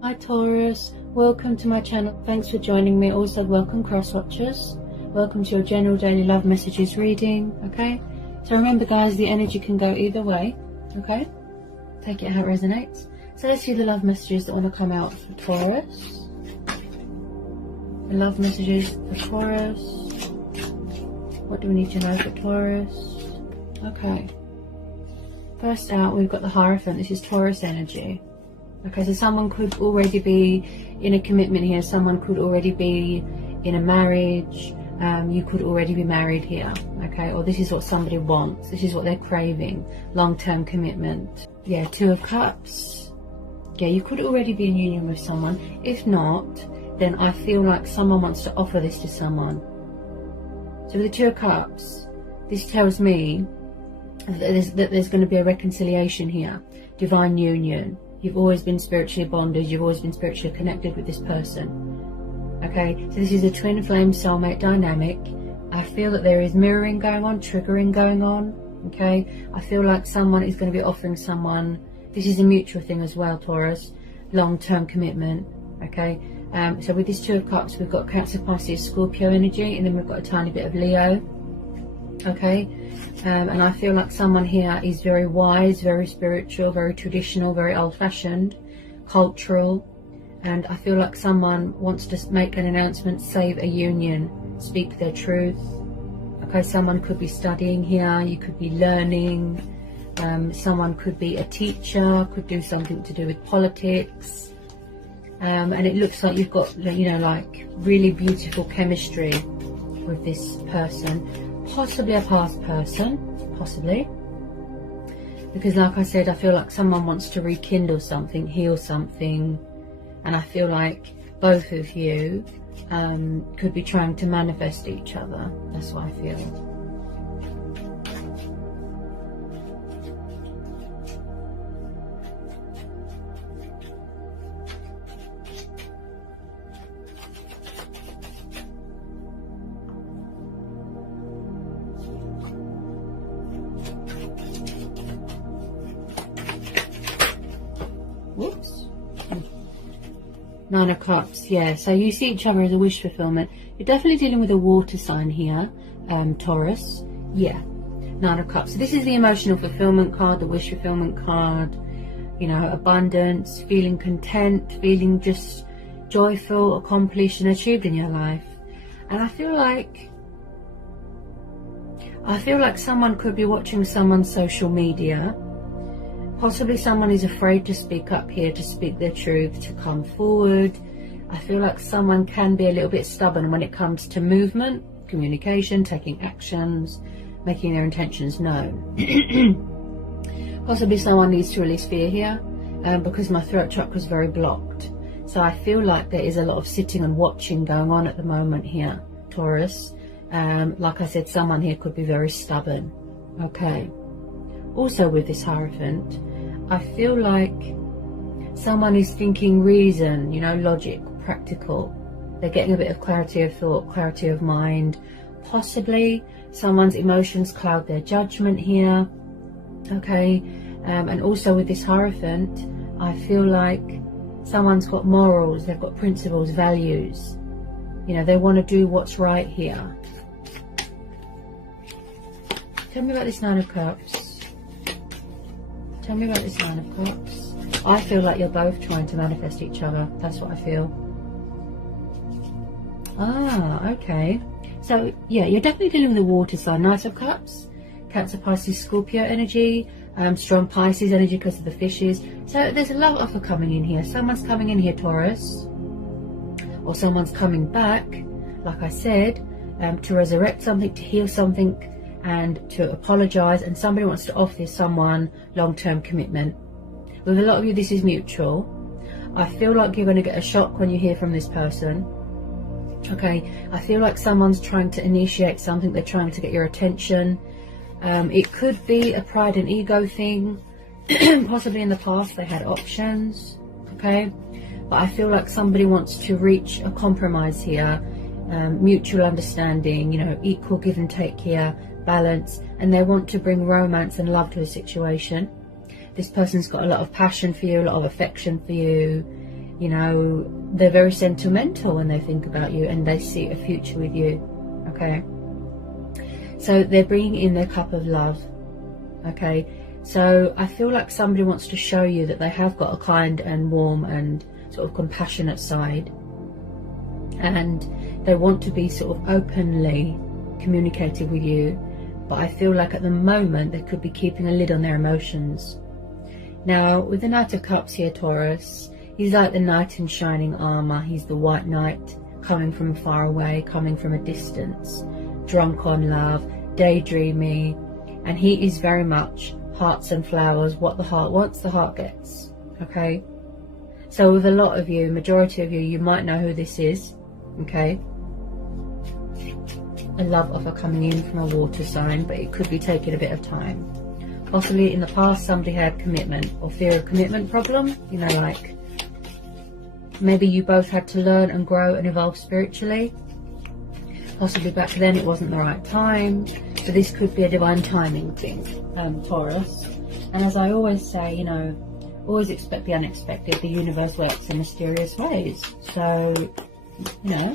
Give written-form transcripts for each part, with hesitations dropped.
Hi Taurus, welcome to my channel. Thanks for joining me. Also welcome cross watchers. Welcome to your general daily love messages reading. Okay, so remember guys, the energy can go either way. Okay, take it how it resonates. So let's see the love messages that want to come out for Taurus. The love messages for Taurus. What do we need to know for Taurus? Okay, first out we've got the Hierophant. This is Taurus energy. Okay, so someone could already be in a commitment here. Someone could already be in a marriage. You could already be married here. Okay, or this is what somebody wants. This is what they're craving. Long-term commitment. Yeah, Two of Cups. Yeah, you could already be in union with someone. If not, then I feel like someone wants to offer this to someone. So with the Two of Cups, this tells me that there's going to be a reconciliation here. Divine union. You've always been spiritually bonded. You've always been spiritually connected with this person. Okay, so this is a twin flame soulmate dynamic. I feel that there is mirroring going on, triggering going on. Okay, I feel like someone is going to be offering someone. This is a mutual thing as well, Taurus. Long-term commitment. Okay, so with this Two of Cups, we've got Cancer, Pisces, Scorpio energy, and then we've got a tiny bit of Leo. Okay, and I feel like someone here is very wise, very spiritual, very traditional, very old-fashioned, cultural, and I feel like someone wants to make an announcement, save a union, speak their truth. Okay, someone could be studying here, you could be learning, someone could be a teacher, could do something to do with politics, and it looks like you've got, you know, like really beautiful chemistry with this person. Possibly a past person, possibly, because like I said, I feel like someone wants to rekindle something, heal something, and I feel like both of you could be trying to manifest each other. That's what I feel. Whoops. Nine of Cups, yeah, so you see each other as a wish fulfillment. You're definitely dealing with a water sign here, Taurus. Yeah, Nine of Cups. So this is the emotional fulfillment card, the wish fulfillment card. You know, abundance, feeling content, feeling just joyful, accomplished and achieved in your life. And I feel like someone could be watching someone's social media. Possibly someone is afraid to speak up here, to speak their truth, to come forward. I feel like someone can be a little bit stubborn when it comes to movement, communication, taking actions, making their intentions known. Possibly someone needs to release fear here, because my throat chakra is very blocked. So I feel like there is a lot of sitting and watching going on at the moment here, Taurus. Like I said, someone here could be very stubborn. Okay. Also with this Hierophant, I feel like someone is thinking reason, you know, logic, practical. They're getting a bit of clarity of thought, clarity of mind. Possibly someone's emotions cloud their judgment here. Okay, and also with this Hierophant, I feel like someone's got morals, they've got principles, values. You know, they want to do what's right here. Tell me about this Nine of Cups. Tell me about this Nine of Cups. I feel like you're both trying to manifest each other. That's what I feel. Ah, okay. So, yeah, you're definitely dealing with the water sign. Knight of Cups, Cancer, Pisces, Scorpio energy, strong Pisces energy because of the fishes. So there's a love offer coming in here. Someone's coming in here, Taurus. Or someone's coming back, like I said, to resurrect something, to heal something, and to apologize, and somebody wants to offer someone long-term commitment. With a lot of you, this is mutual. I feel like you're going to get a shock when you hear from this person. Okay, I feel like someone's trying to initiate something. They're trying to get your attention. It could be a pride and ego thing. Possibly in the past they had options. Okay, but I feel like somebody wants to reach a compromise here, mutual understanding, you know, equal give and take here, balance, and they want to bring romance and love to a situation. This person's got a lot of passion for you, a lot of affection for you, You know, they're very sentimental when they think about you and they see a future with you, okay? So they're bringing in their cup of love, okay? So I feel like somebody wants to show you that they have got a kind and warm and sort of compassionate side, and they want to be sort of openly communicative with you, but I feel like at the moment they could be keeping a lid on their emotions. Now, with the Knight of Cups here, Taurus, he's like the knight in shining armour. He's the white knight, coming from far away, coming from a distance, drunk on love, daydreamy, and he is very much hearts and flowers. What the heart wants, the heart gets, okay? So with a lot of you, majority of you, you might know who this is, okay? A love offer coming in from a water sign, but it could be taking a bit of time. Possibly in the past somebody had commitment or fear of commitment problem, you know, like maybe you both had to learn and grow and evolve spiritually. Possibly back then it wasn't the right time. So this could be a divine timing thing, Taurus. And as I always say, you know, always expect the unexpected. The universe works in mysterious ways. So, you know.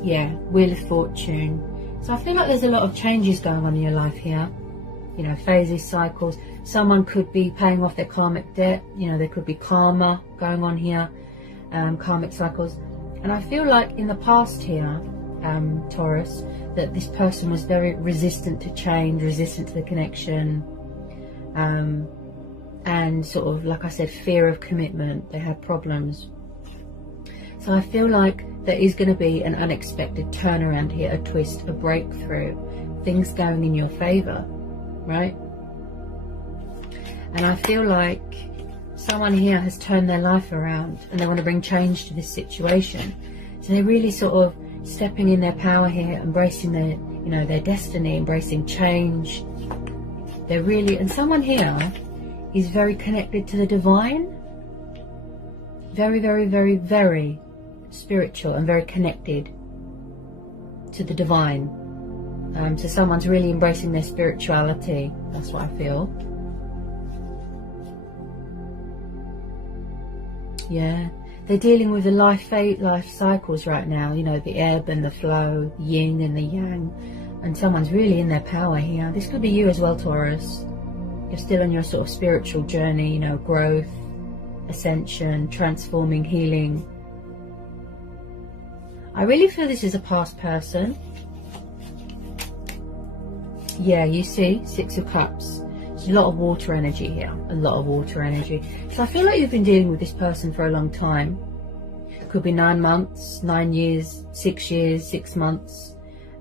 Yeah, Wheel of Fortune. So I feel like there's a lot of changes going on in your life here. You know, phases, cycles. Someone could be paying off their karmic debt. You know, there could be karma going on here. Karmic cycles. And I feel like in the past here, Taurus, that this person was very resistant to change, resistant to the connection. And sort of, like I said, fear of commitment. They had problems. So I feel like there is going to be an unexpected turnaround here, a twist, a breakthrough, things going in your favour, right? And I feel like someone here has turned their life around and they want to bring change to this situation. So they're really sort of stepping in their power here, embracing their, you know, their destiny, embracing change. They're really, and someone here is very connected to the divine. Very, very, very, very spiritual and very connected to the divine. So someone's really embracing their spirituality. That's what I feel. Yeah, they're dealing with the life cycles right now. You know, the ebb and the flow, the yin and the yang, and someone's really in their power here. This could be you as well, Taurus. You're still on your sort of spiritual journey. You know, growth, ascension, transforming, healing. I really feel this is a past person. Yeah, you see, Six of Cups. There's a lot of water energy here, a lot of water energy. So I feel like you've been dealing with this person for a long time. It could be 9 months, 9 years, 6 years, 6 months.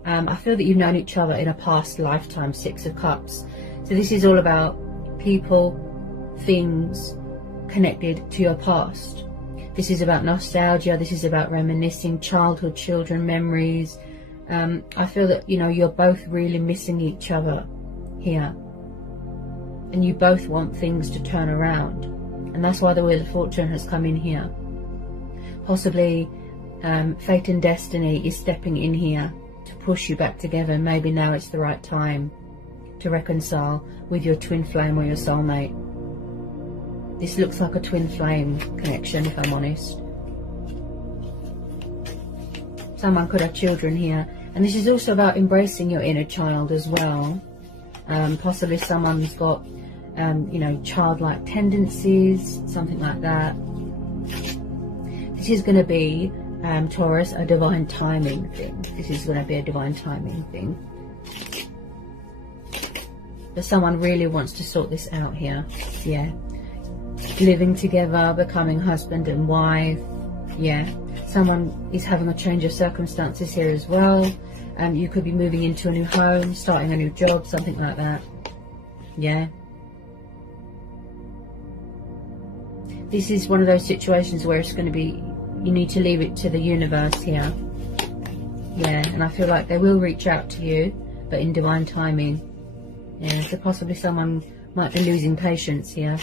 I feel that you've known each other in a past lifetime, Six of Cups. So this is all about people, things connected to your past. This is about nostalgia. This is about reminiscing, childhood, children, memories. I feel that, you know, you're both really missing each other here. And you both want things to turn around. And that's why the Wheel of Fortune has come in here. Possibly fate and destiny is stepping in here to push you back together. Maybe now it's the right time to reconcile with your twin flame or your soulmate. This looks like a twin flame connection, if I'm honest. Someone could have children here. And this is also about embracing your inner child as well. Possibly someone's got, you know, childlike tendencies, something like that. This is going to be, Taurus, a divine timing thing. This is going to be a divine timing thing. But someone really wants to sort this out here. Yeah. Living together, becoming husband and wife. Yeah. Someone is having a change of circumstances here as well. You could be moving into a new home, starting a new job, something like that. Yeah. This is one of those situations where it's going to be, you need to leave it to the universe here. Yeah, and I feel like they will reach out to you, but in divine timing. Yeah, so possibly someone might be losing patience here.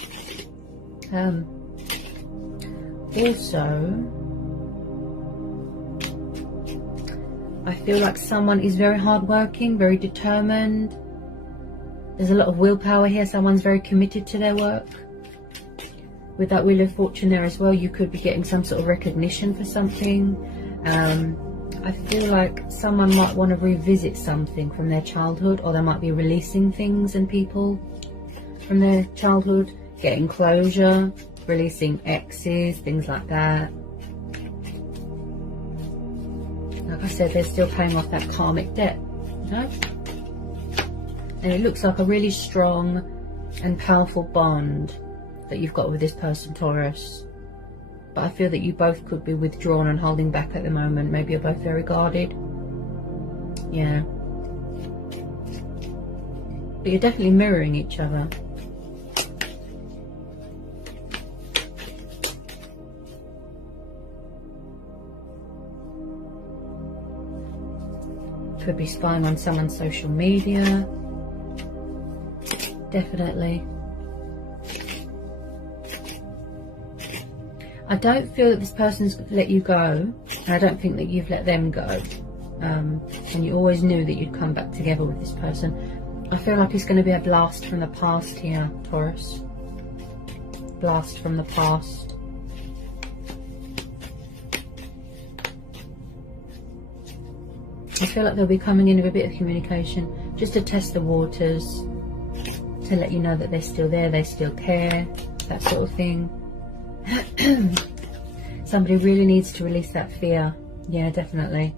Also, I feel like someone is very hardworking, very determined. There's a lot of willpower here. Someone's very committed to their work. With that Wheel of Fortune there as well, you could be getting some sort of recognition for something. I feel like someone might want to revisit something from their childhood, or they might be releasing things and people from their childhood, getting closure, releasing exes, things like that. Like I said, they're still paying off that karmic debt, you know? And it looks like a really strong and powerful bond that you've got with this person, Taurus. But I feel that you both could be withdrawn and holding back at the moment. Maybe you're both very guarded. Yeah. But you're definitely mirroring each other. Could be spying on someone's social media. Definitely. I don't feel that this person's let you go, and I don't think that you've let them go. And you always knew that you'd come back together with this person. I feel like it's going to be a blast from the past here, Taurus. Blast from the past. I feel like they'll be coming in with a bit of communication, just to test the waters, to let you know that they're still there, they still care, that sort of thing. Somebody really needs to release that fear. Yeah, definitely.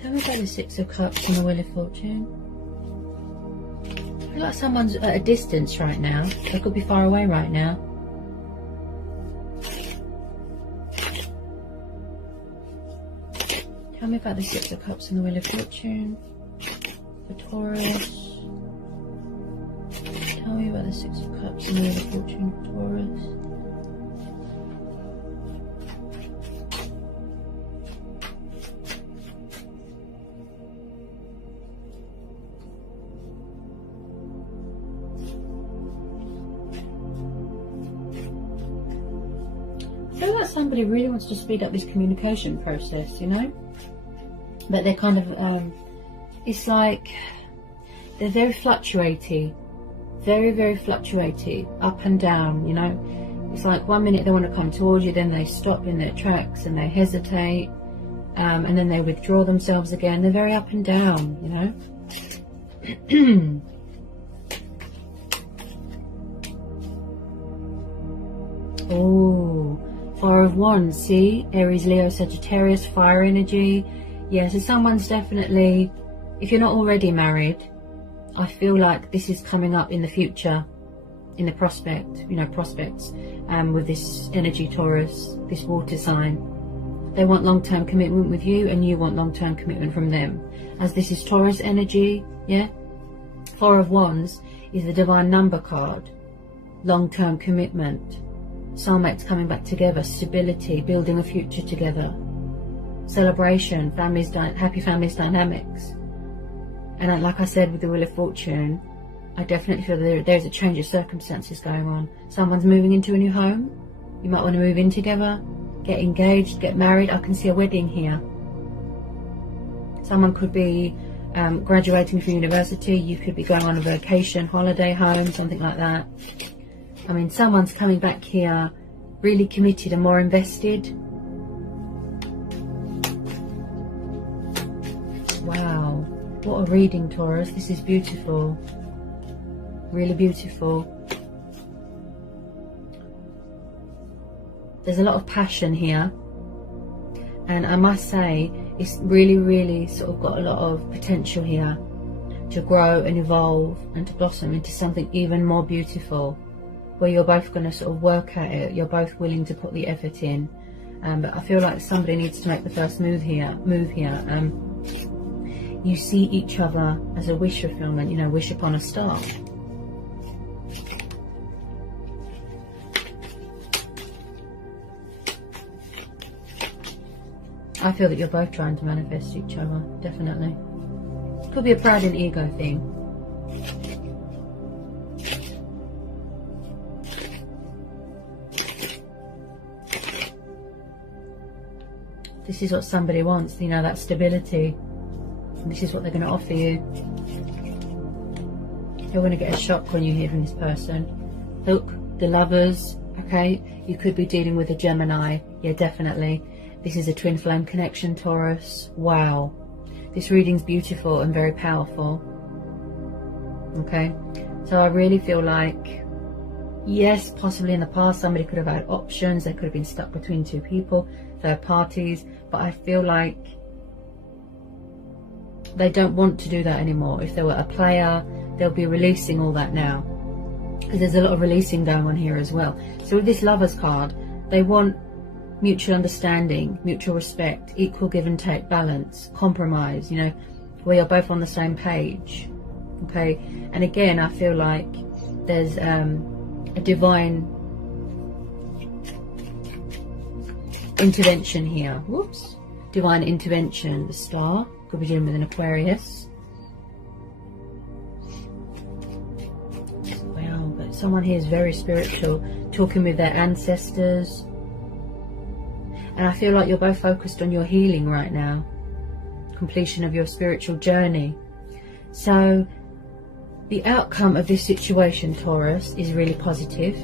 Tell me about the Six of Cups and the Wheel of Fortune. I feel like someone's at a distance right now. They could be far away right now. Tell me about the Six of Cups and the Wheel of Fortune for Taurus. Tell me about the Six of Cups and the Wheel of Fortune for Taurus. I feel like somebody really wants to speed up this communication process, you know? But they're kind of, it's like, they're very fluctuating. Very, very fluctuating. Up and down, you know? It's like 1 minute they want to come towards you, then they stop in their tracks and they hesitate. And then they withdraw themselves again. They're very up and down, you know? Oh. Four of Wands, see? Aries, Leo, Sagittarius, fire energy. Yeah, so someone's definitely, if you're not already married, I feel like this is coming up in the future, in the prospect, you know, prospects, with this energy, Taurus, this water sign. They want long-term commitment with you, and you want long-term commitment from them. As this is Taurus energy, yeah? Four of Wands is the divine number card. Long-term commitment. Soulmates coming back together, stability, building a future together, celebration, families, happy families dynamics. And like I said with the Wheel of Fortune, I definitely feel that there's a change of circumstances going on. Someone's moving into a new home. You might want to move in together, get engaged, get married. I can see a wedding here. Someone could be graduating from university. You could be going on a vacation, holiday home, something like that. I mean, someone's coming back here really committed and more invested. Wow, what a reading, Taurus. This is beautiful. Really beautiful. There's a lot of passion here. And I must say, it's really, really sort of got a lot of potential here to grow and evolve and to blossom into something even more beautiful, where you're both going to sort of work at it, you're both willing to put the effort in. But I feel like somebody needs to make the first move here. you see each other as a wish fulfillment, you know, wish upon a star. I feel that you're both trying to manifest each other, definitely. Could be a pride and ego thing. This is what somebody wants, you know, that stability. And this is what they're going to offer you. You're going to get a shock when you hear from this person. Look, the Lovers, okay? You could be dealing with a Gemini. Yeah, definitely. This is a twin flame connection, Taurus. Wow. This reading's beautiful and very powerful. Okay? So I really feel like, yes, possibly in the past somebody could have had options. They could have been stuck between two people, third parties. But I feel like they don't want to do that anymore. If they were a player, they'll be releasing all that now. Because there's a lot of releasing going on here as well. So with this Lovers card, they want mutual understanding, mutual respect, equal give and take, balance, compromise, you know, where you're both on the same page. Okay? And again, I feel like there's a divine intervention here. Whoops. Divine intervention. The Star. Could be dealing with an Aquarius. Wow, but someone here is very spiritual, talking with their ancestors. And I feel like you're both focused on your healing right now. Completion of your spiritual journey. So the outcome of this situation, Taurus, is really positive.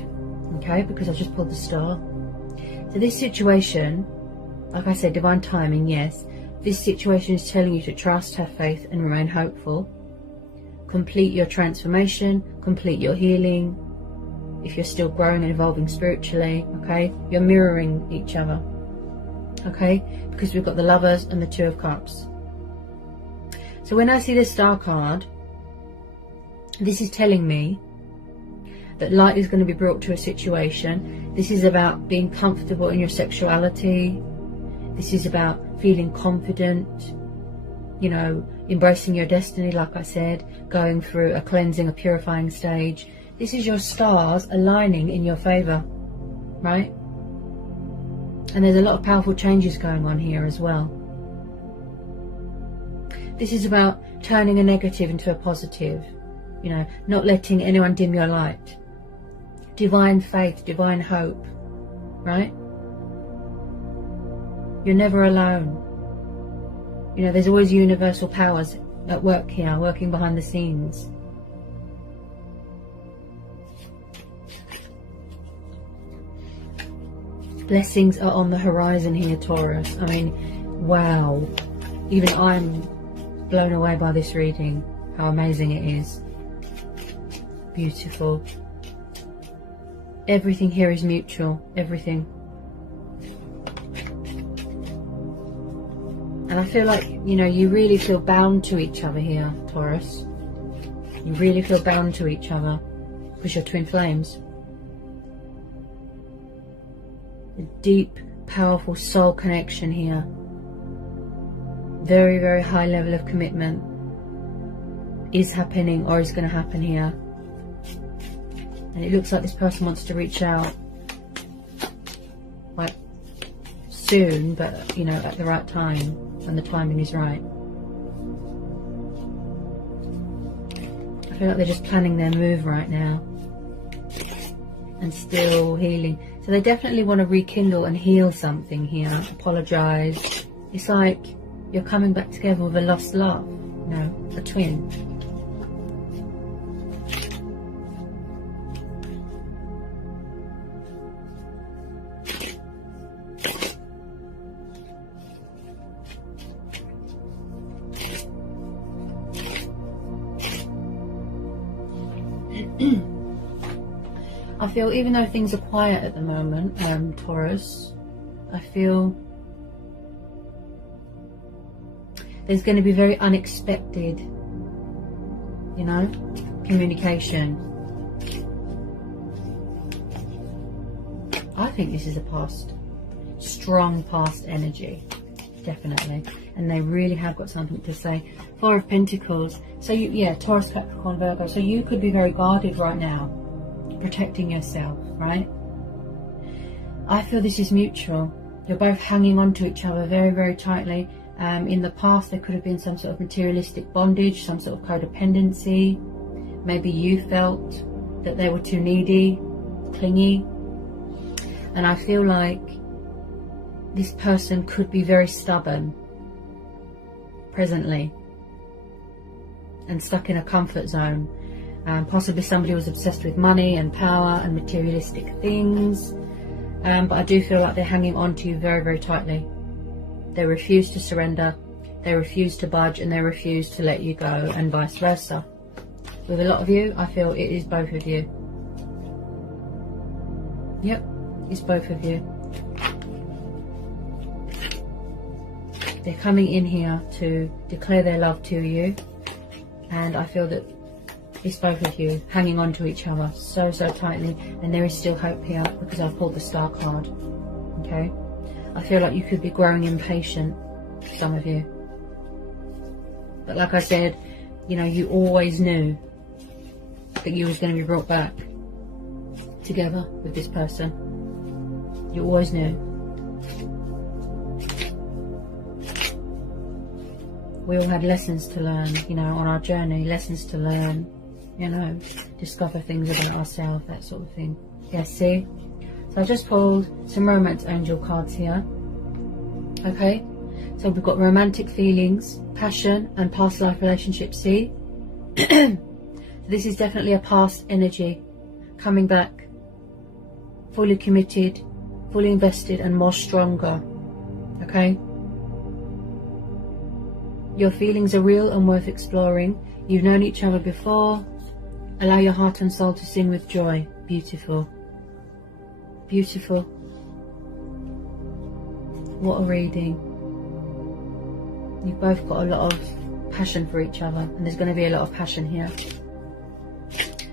Okay, because I just pulled the Star. So this situation, like I said, divine timing, yes. This situation is telling you to trust, have faith and remain hopeful. Complete your transformation, complete your healing. If you're still growing and evolving spiritually, okay, you're mirroring each other. Okay, because we've got the Lovers and the Two of Cups. So when I see this Star card, this is telling me that light is going to be brought to a situation. This is about being comfortable in your sexuality. This is about feeling confident, you know, embracing your destiny, like I said, going through a cleansing, a purifying stage. This is your stars aligning in your favor, right? And there's a lot of powerful changes going on here as well. This is about turning a negative into a positive, you know, not letting anyone dim your light. Divine faith, divine hope, right? You're never alone. You know, there's always universal powers at work here, working behind the scenes. Blessings are on the horizon here, Taurus. I mean, wow. Even I'm blown away by this reading. How amazing it is. Beautiful. Everything here is mutual. Everything. And I feel like, you know, you really feel bound to each other here, Taurus. You really feel bound to each other because you're twin flames. A deep, powerful soul connection here. Very, very high level of commitment is happening or is going to happen here. And it looks like this person wants to reach out like soon, but, you know, at the right time, when the timing is right. I feel like they're just planning their move right now and still healing. So they definitely want to rekindle and heal something here. Apologise. It's like you're coming back together with a lost love. You know, a twin. I feel, even though things are quiet at the moment, Taurus, I feel there's going to be very unexpected, you know, communication. I think this is a past, strong past energy, definitely. And they really have got something to say. Four of Pentacles. So you, yeah, Taurus, Capricorn, Virgo. So you could be very guarded right now, protecting yourself, right? I feel this is mutual. You're both hanging on to each other very, very tightly. In the past, there could have been some sort of materialistic bondage, some sort of codependency. Maybe you felt that they were too needy, clingy. And I feel like this person could be very stubborn presently and stuck in a comfort zone. Possibly somebody was obsessed with money and power and materialistic things. But I do feel like they're hanging on to you very, very tightly. They refuse to surrender, they refuse to budge, and they refuse to let you go, and vice versa. With a lot of you, I feel it is both of you. Yep, it's both of you. They're coming in here to declare their love to you, and I feel that it's both of you hanging on to each other so, so tightly, and there is still hope here because I've pulled the Star card. Okay, I feel like you could be growing impatient, some of you. But like I said, you know, you always knew that you was going to be brought back together with this person. You always knew. We all had lessons to learn, you know, on our journey, lessons to learn, you know, discover things about ourselves, that sort of thing. Yeah, see? So I just pulled some romance angel cards here. Okay? So we've got romantic feelings, passion, and past life relationships, see? This is definitely a past energy coming back, fully committed, fully invested, and more stronger. Okay? Your feelings are real and worth exploring. You've known each other before. Allow your heart and soul to sing with joy. Beautiful. Beautiful. What a reading. You've both got a lot of passion for each other, and there's going to be a lot of passion here.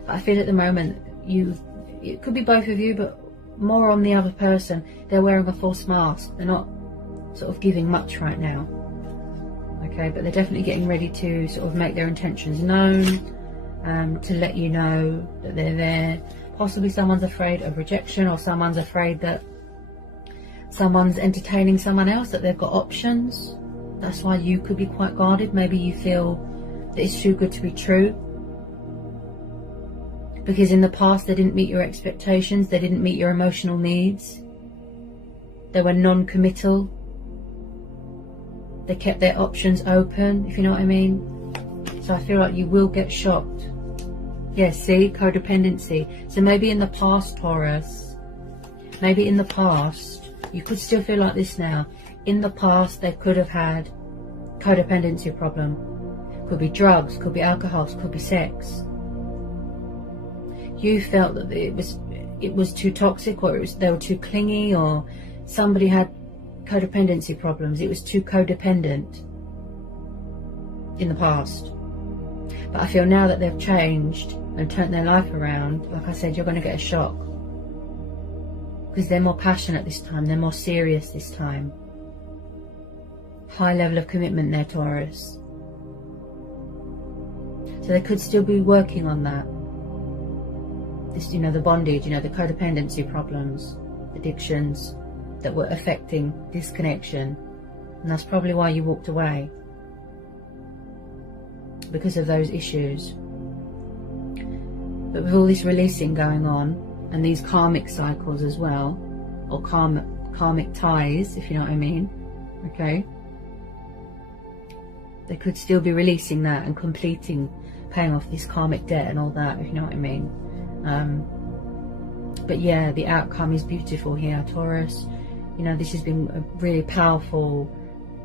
But I feel at the moment, it could be both of you, but more on the other person. They're wearing a false mask. They're not sort of giving much right now. Okay, but they're definitely getting ready to sort of make their intentions known, to let you know that they're there. Possibly someone's afraid of rejection, or someone's afraid that someone's entertaining someone else, that they've got options. That's why you could be quite guarded. Maybe you feel that it's too good to be true, because in the past they didn't meet your expectations, they didn't meet your emotional needs, they were non-committal, they kept their options open, if you know what I mean. So I feel like you will get shocked. Yeah, see, codependency. So maybe in the past, Taurus, maybe in the past, you could still feel like this now. In the past, they could have had codependency problem. Could be drugs, could be alcohol, could be sex. You felt that it was too toxic, or they were too clingy, or somebody had codependency problems. It was too codependent in the past. But I feel now that they've changed and turned their life around, like I said, you're going to get a shock. Because they're more passionate this time, they're more serious this time. High level of commitment there, Taurus. So they could still be working on that. This, you know, the bondage, you know, the codependency problems, addictions that were affecting this connection. And that's probably why you walked away. Because of those issues. But with all this releasing going on, and these karmic cycles as well, or karmic ties, if you know what I mean, okay, they could still be releasing that and completing, paying off this karmic debt and all that, if you know what I mean. But yeah, the outcome is beautiful here, Taurus. You know, this has been a really powerful,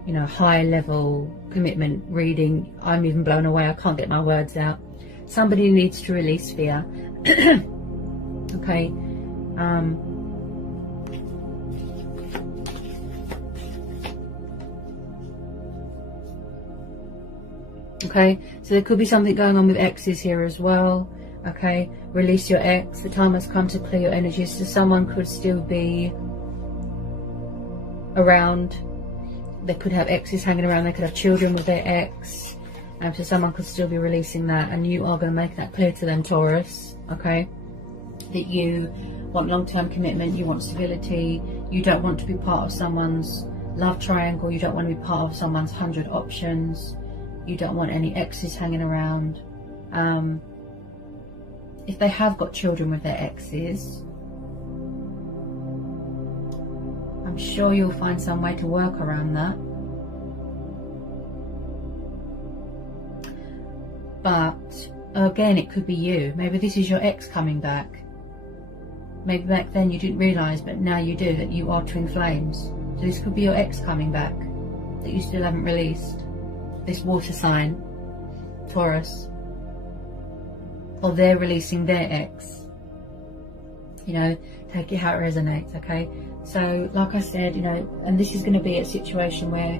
you know, high level commitment reading. I'm even blown away, I can't get my words out. Somebody needs to release fear. Okay. Okay, so there could be something going on with exes here as well. Okay, release your ex. The time has come to clear your energies. So someone could still be around. They could have exes hanging around. They could have children with their ex. So someone could still be releasing that, and you are going to make that clear to them, Taurus, okay? That you want long-term commitment, you want stability, you don't want to be part of someone's love triangle, you don't want to be part of someone's 100 options, you don't want any exes hanging around. If they have got children with their exes, I'm sure you'll find some way to work around that. But again, it could be you. Maybe this is your ex coming back. Maybe back then you didn't realise, but now you do, that you are twin flames. So this could be your ex coming back that you still haven't released. This water sign, Taurus. Or they're releasing their ex. You know, take it how it resonates, okay? So, like I said, you know, and this is going to be a situation where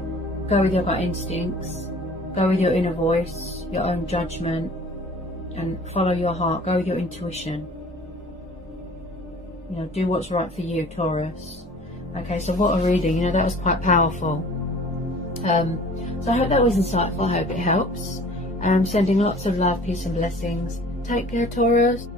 go with your gut instincts, go with your inner voice, your own judgment, and follow your heart, go with your intuition. You know, do what's right for you, Taurus. Okay, so what a reading, you know, that was quite powerful. So I hope that was insightful, I hope it helps. Sending lots of love, peace and blessings. Take care, Taurus.